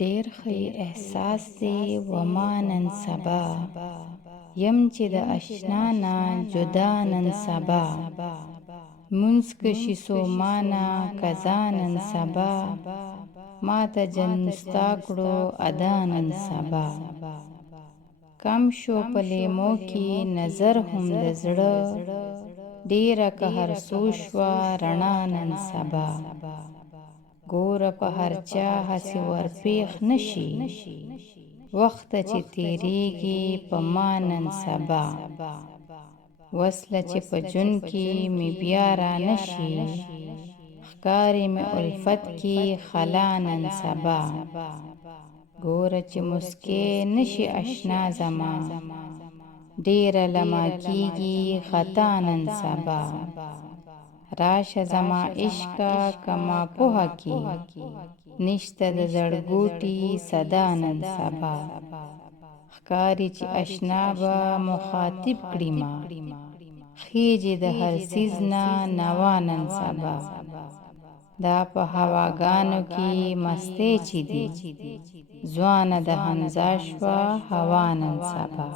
ډېر ښه احساس دی وما نن سبا یم چې د اشنا نه جدا نن سبا مونځ کشي سومانه قضا نن سبا ما ته جنم ستا کړو ادا نن سبا کم شو په لیمو کې نظر هم د زړه ډېره که هر څو شوه رڼا نن سبا ګوره په هر چا هسې ورپېښ نشي وخته چې تېرېږي په ما نن سبا وصله چې په جون کې مې بیا را نشي ښکاري مې الفت کې خلا نن سبا ګوره چې مسکۍ نشي اشنا زما ډېره لمع کېږي خطا نن سبا راشه زما عشقه که ما پوهه کې نشته د زړګوټي صدا نن سبا ښکاري چې اشنا به مخاطب کړي ما خیجې د هر څیز نه نوا نن سبا دا په هواګانو کې مستۍ چې دي ځوانه د حمزه شوه هوا نن سبا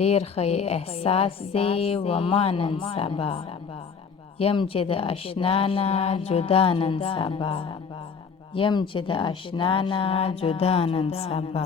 ډېر ښه احساس دی وما نن سبا یم چې د اشنا نه جدا نن سبا یم چې د اشنا نه جدا نن سبا